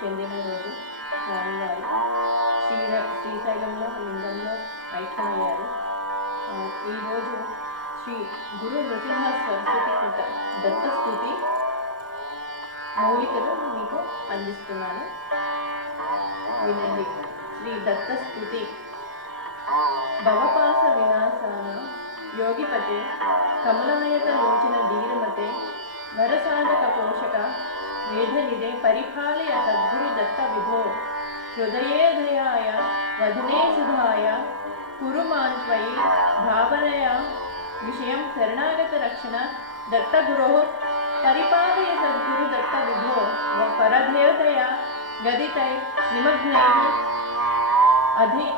చెందిన రోజు స్వామివారు శ్రీశైలంలో లింగంలో ఐక్యమయ్యారు. ఈరోజు శ్రీ గురు నృసింహ సరస్వతి కృత దత్తస్తుతి మూలికలు మీకు అందిస్తున్నాను, వినండి. శ్రీ దత్తస్తుతి. భవపాస వినాశాన योगिपते कमलनयत लोचन धीरमते वरसाधक पोषक वेदनिधे परिपालय सद्गुरु दत्त विभो हृदये दयाय वदने सुधाय कुरु मान्त्वयि भावनया विषयं शरणागत रक्षण दत्तगुरोः परिपालय सद्गुरु दत्त विभो परदेवतया गदितै निमग्नैः अधि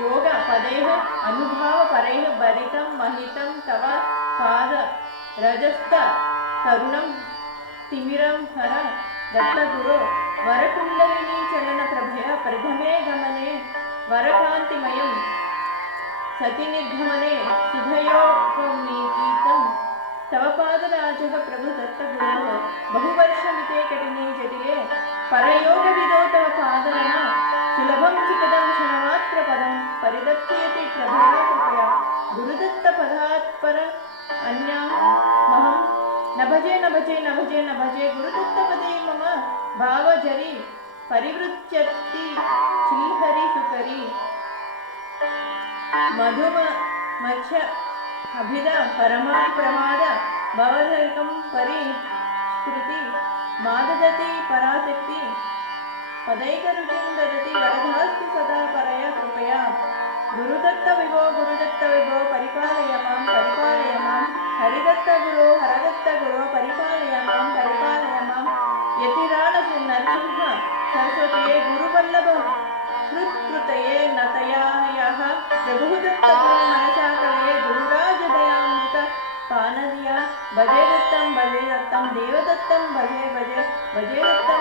योग पदेह अनुभाव परेह भरितं महितं तव पाद रजस्त तरुणं तिमिरं हर दत्तगुरो वरकुण्डलिनी चलन प्रभय प्रथमे गमने वरकान्तिमयं सतिनिर्गमने सुधयोगमीतं तव पादराजः प्रभु दत्तगुरो बहुवर्षमिते कठिने जटिले परयोगविदो तव पादरण सुलभं सुखदं क्षणमात्र पदं परिदर्शयति प्रभया कृपया गुरुदत्त पदात्पर अन्यामहं न भजे न भजे न भजे न भजे गुरुदत्त पदे मम भावजरी परिवृच्यति चिल्हरि सुकरी मधुमच्छ अभिद परमा प्रमाद भवधर्कं परिष्कृति माददति पराशक्ति पदैकरुचिं ददति वरदास्तु सदा परया कृपया गुरुदत्त विभो परिपालय मां हरिदत्त गुरो परिपालय मां यतिराण नरसिंह सरस्वतीये गुरुवल्लभ हृत्कृतये नतयायाः प्रभुदत्त गुरु मनसा कलये गुरुराजदयामृत पानदिया भजे दत्तं देवदत्तं भजे भजे भजे दत्तं